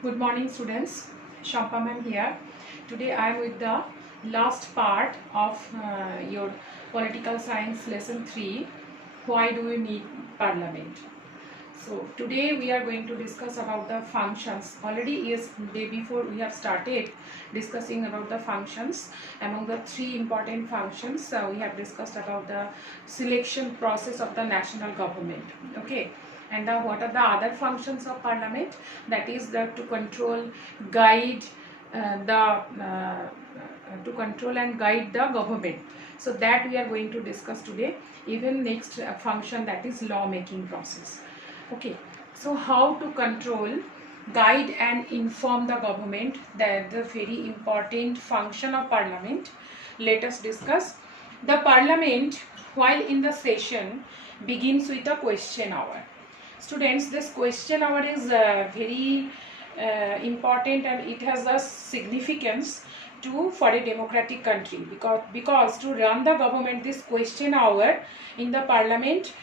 Good morning, students. Shampa ma'am here. Today I am with the last part of your political science lesson 3. Why do we need parliament? So today we are going to discuss about the functions. Already yes, day before we have started discussing about the functions. Among the three important functions, we have discussed about the selection process of the national government. Okay, and what are the other functions of parliament? That is to control, guide the to control and guide the government. So that we are going to discuss today. Even next function, that is law making process. Okay, so how to control, guide and inform the government, that the very important function of parliament. Let us discuss. The parliament, while in the session, begins with a question hour. Students, this question hour is very important, and it has a significance for a democratic country, because to run the government, this question hour in the parliament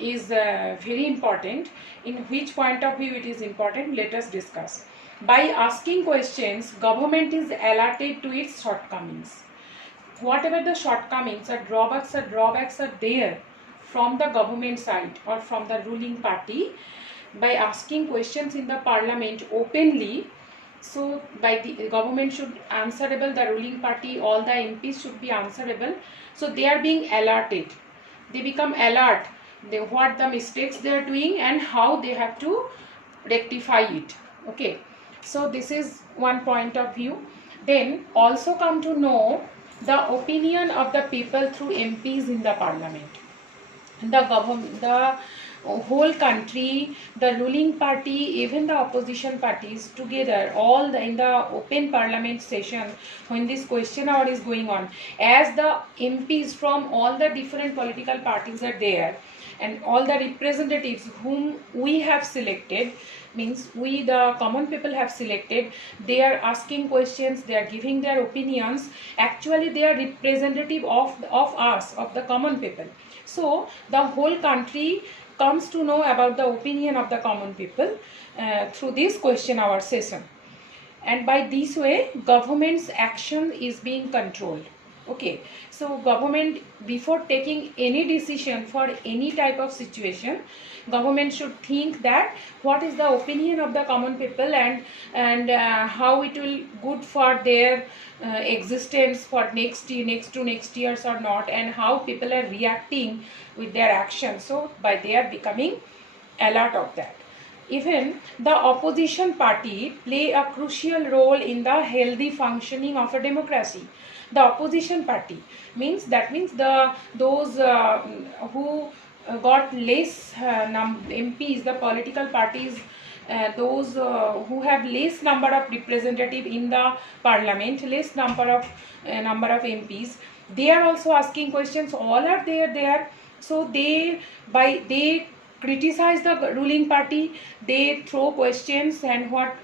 is very important. In which point of view it is important, let us discuss. By asking questions, government is alerted to its shortcomings. Whatever the shortcomings or drawbacks are there from the government side or from the ruling party, by asking questions in the parliament openly, so by the government should answerable, the ruling party, all the MPs should be answerable. So they are being alerted, they become alert, what the mistakes they are doing and how they have to rectify it. Okay, so this is one point of view. Then also come to know the opinion of the people through MPs in the parliament. The government, the whole country, the ruling party, even the opposition parties together, all in the open parliament session, when this question hour is going on, as the MPs from all the different political parties are there, and all the representatives whom we have selected, means we the common people have selected, they are asking questions, they are giving their opinions. Actually they are representative of us, of the common people. So the whole country comes to know about the opinion of the common people through this question hour session, and by this way government's action is being controlled. Okay, so government, before taking any decision for any type of situation, government should think that what is the opinion of the common people, and how it will good for their existence for next years or not, and how people are reacting with their actions. So by they are becoming alert of that. Even the opposition party play a crucial role in the healthy functioning of a democracy. The opposition party means those who got less MPs, the political parties, those who have less number of representative in the parliament, less number of MPs, they are also asking questions. All are there. So they criticize the ruling party, they throw questions, and what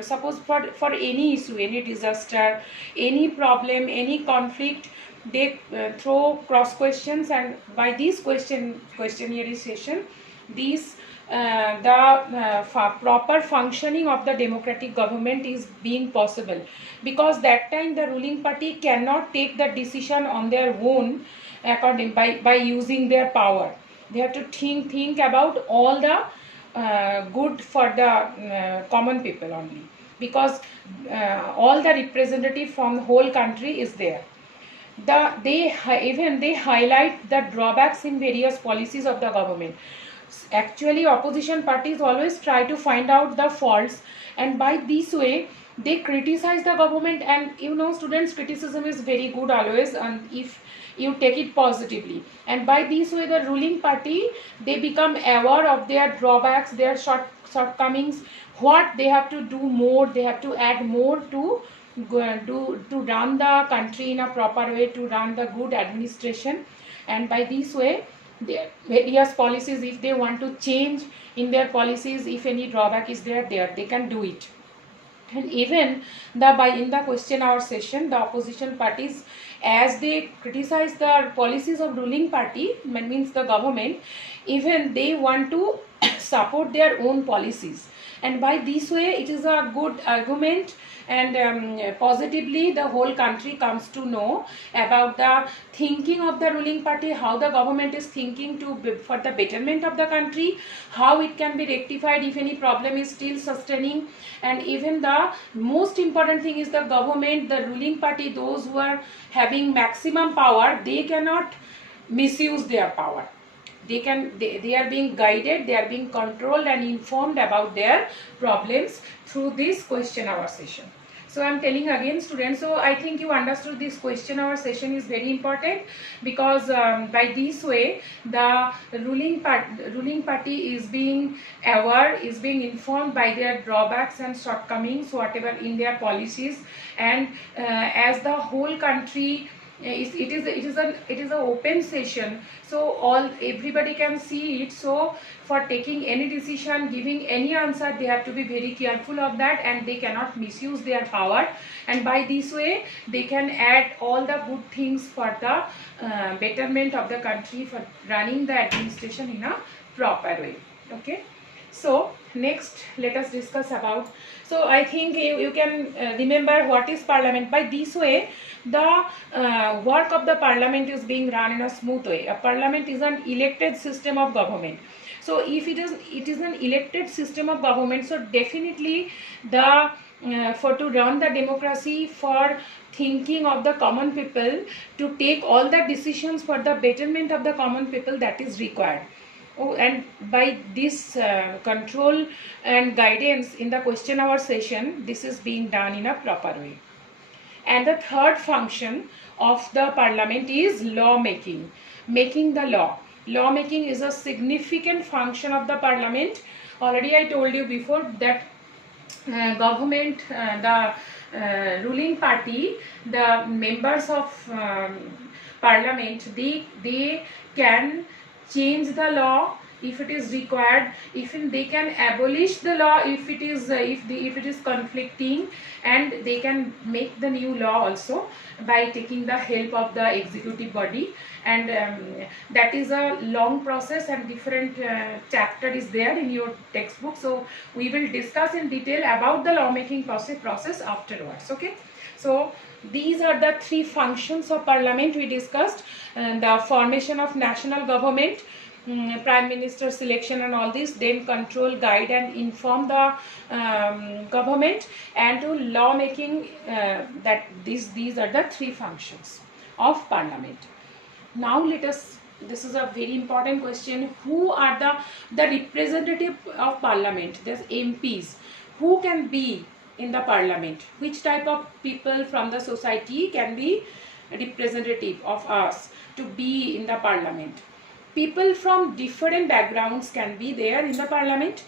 suppose for any issue, any disaster, any problem, any conflict, they throw cross questions, and by this questionnaire session, these proper functioning of the democratic government is being possible, because that time the ruling party cannot take the decision on their own according by using their power. They have to think about all the good for the common people only, because all the representative from the whole country is there. They highlight the drawbacks in various policies of the government. Actually opposition parties always try to find out the faults, and by this way they criticize the government. And students, criticism is very good always, and if you take it positively, and by this way the ruling party, they become aware of their drawbacks, their shortcomings, what they have to do more, they have to add more to run the country in a proper way, to run the good administration. And by this way their various policies, if they want to change in their policies, if any drawback is there, they can do it. And even in the question hour session, the opposition parties, as they criticize the policies of ruling party, means the government, even they want to support their own policies, and by this way it is a good argument, and positively the whole country comes to know about the thinking of the ruling party, how the government is thinking for the betterment of the country, how it can be rectified if any problem is still sustaining. And even the most important thing is the government, the ruling party, those who are having maximum power, they cannot misuse their power. They are being guided, they are being controlled and informed about their problems through this question hour session. So I am telling again, students, so I think you understood this question hour session is very important, because by this way the ruling party is being aware, is being informed by their drawbacks and shortcomings whatever in their policies. And as the whole country, it is an open session, so everybody can see it. So for taking any decision, giving any answer, they have to be very careful of that, and they cannot misuse their power. And by this way they can add all the good things for the betterment of the country, for running the administration in a proper way. Okay, so next let us discuss about, so I think you can remember what is parliament. By this way the work of the parliament is being run in a smooth way. A parliament is an elected system of government. So if it is an elected system of government, so definitely the for to run the democracy, for thinking of the common people, to take all the decisions for the betterment of the common people, that is required. Oh, and by this control and guidance in the question hour session, this is being done in a proper way. And the third function of the parliament is law making, making the law. Law making is a significant function of the parliament. Already I told you before that government, the ruling party, the members of parliament, they can change the law if it is required, even they can abolish the law if it is if it is conflicting, and they can make the new law also by taking the help of the executive body. And that is a long process, and different chapter is there in your textbook, so we will discuss in detail about the lawmaking process afterwards. Okay, so these are the three functions of parliament we discussed, and the formation of national government, prime minister selection and all this, then control, guide and inform the government, and to law making, that these are the three functions of parliament. Now let us, this is a very important question, who are the representative of parliament, there's MPs, who can be in the parliament, which type of people from the society can be representative of us to be in the parliament. People from different backgrounds can be there in the parliament.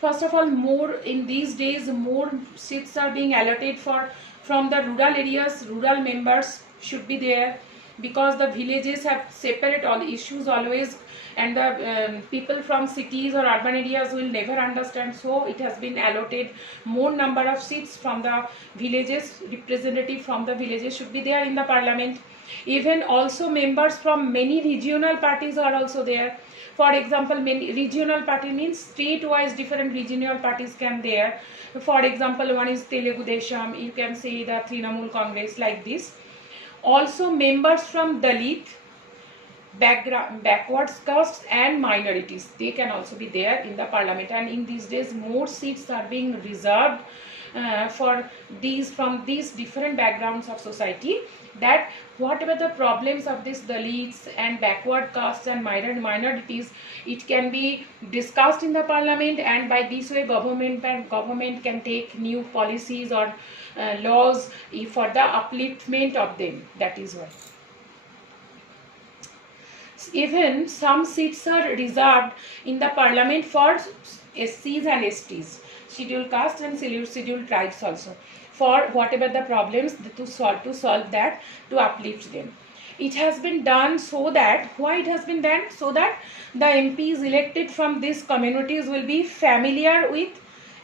First of all, more in these days, more seats are being allotted from the rural areas. Rural members should be there, because the villages have separate all issues always, and the people from cities or urban areas will never understand. So it has been allotted more number of seats from the villages. Representative from the villages should be there in the parliament. Even also members from many regional parties are also there. For example, many regional party means state-wise different regional parties can there. For example, one is Telugu Desam, you can say the Trinamool Congress, like this. Also members from Dalit, backwards castes and minorities, they can also be there in the parliament. And in these days more seats are being reserved for these, from these different backgrounds of society, that whatever the problems of these Dalits and backward castes and minorities, it can be discussed in the parliament, and by this way government can take new policies or laws for the upliftment of them. That is why. Even some seats are reserved in the parliament for SCs and STs, scheduled caste and scheduled tribes also, for whatever the problems to solve that, to uplift them. It has been done so that, why it has been done? So that the MPs elected from these communities will be familiar with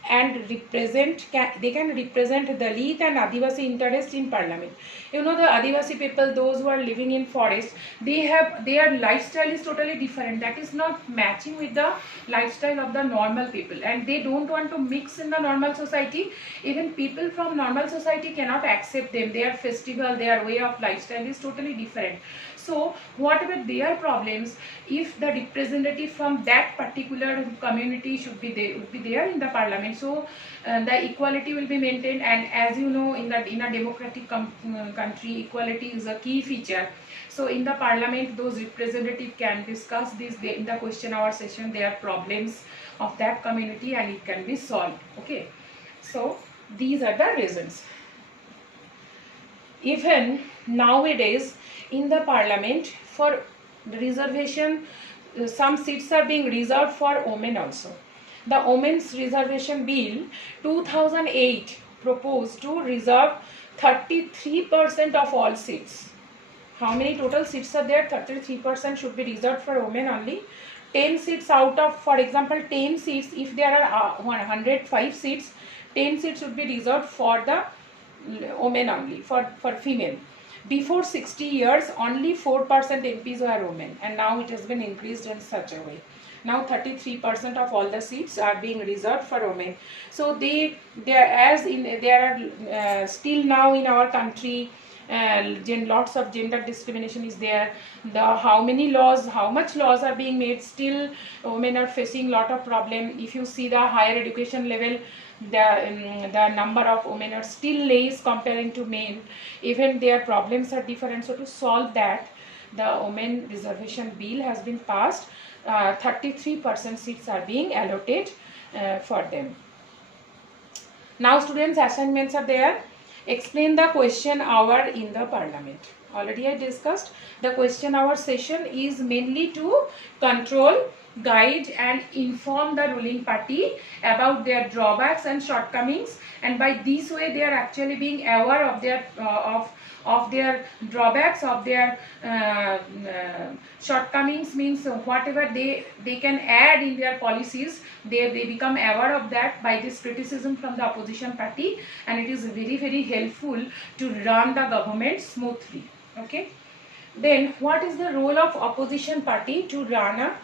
and they can represent Dalit and Adivasi interest in parliament. You know, the Adivasi people, those who are living in forest, their lifestyle is totally different. That is not matching with the lifestyle of the normal people, and they don't want to mix in the normal society. Even people from normal society cannot accept them. Their festival, their way of lifestyle is totally different. So whatever their problems, if the representative from that particular community would be there in the parliament, so the equality will be maintained. And as you know, in a democratic country, equality is a key feature. So in the parliament, those representatives can discuss this in the question hour session, their problems of that community, and it can be solved. Okay, so these are the reasons. Even nowadays in the parliament, for reservation, some seats are being reserved for women also. The Women's Reservation Bill 2008 proposed to reserve 33% of all seats. How many total seats are there? 33% should be reserved for women only. 10 seats out of, for example, 10 seats, if there are 105 seats, 10 seats should be reserved for the women only, for female. Before 60 years, only 4% MPs were women, and now it has been increased in such a way. Now 33% of all the seats are being reserved for women. So there are still now in our country, lots of gender discrimination is there. How much laws are being made, still women are facing lot of problem. If you see the higher education level, the number of women are still less comparing to men. Even their problems are different. So to solve that, the Women Reservation Bill has been passed. 33% seats are being allocated for them. Now students, assignments are there. Explain the question hour in the parliament. Already I discussed. The question hour session is mainly to control, guide and inform the ruling party about their drawbacks and shortcomings, and by this way they are actually being aware of their drawbacks, of their shortcomings, means whatever they can add in their policies, they become aware of that by this criticism from the opposition party, and it is very helpful to run the government smoothly. Okay, then what is the role of opposition party to run a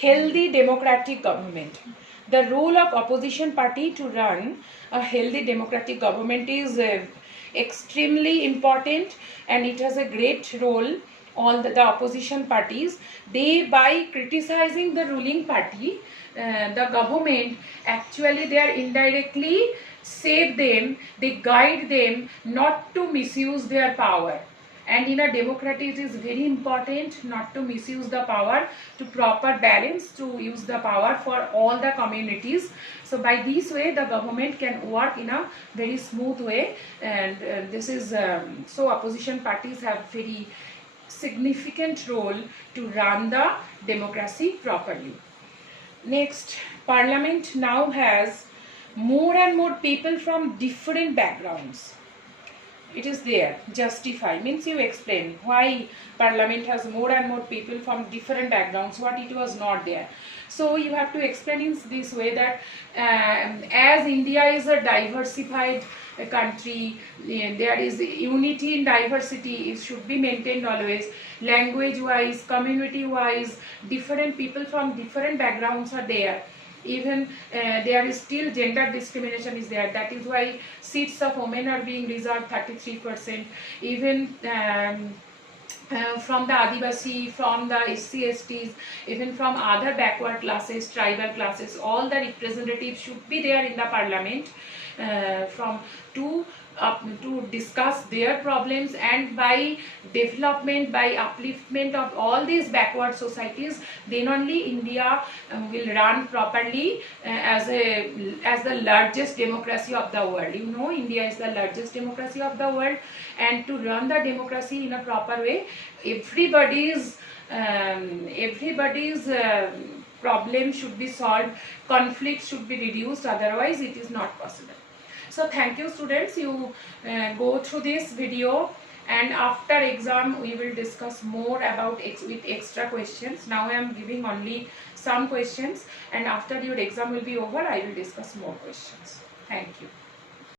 healthy democratic government? The role of opposition party to run a healthy democratic government is extremely important, and it has a great role. All the opposition parties, they, by criticizing the ruling party, the government, actually they are indirectly save them, they guide them not to misuse their power. And in a democracy, it is very important not to misuse the power, to proper balance, to use the power for all the communities. So by this way, the government can work in a very smooth way, and this is so opposition parties have very significant role to run the democracy properly. Next, parliament now has more and more people from different backgrounds. It is there. Justify means you explain why parliament has more and more people from different backgrounds, what it was not there. So you have to explain in this way that as India is a diversified country, there is unity in diversity. It should be maintained always. Language wise, community wise, different people from different backgrounds are there. Even there is still gender discrimination is there. That is why seats of women are being reserved 33%. Even from the Adivasi, from the SC, STs, even from other backward classes, tribal classes, all the representatives should be there in the parliament to discuss their problems, and by development, by upliftment of all these backward societies, then only India will run properly as the largest democracy of the world. You know, India is the largest democracy of the world, and to run the democracy in a proper way, everybody's problem should be solved, conflict should be reduced, otherwise it is not possible. So thank you students, you go through this video and after exam we will discuss more about with extra questions. Now I am giving only some questions, and after your exam will be over I will discuss more questions. Thank you.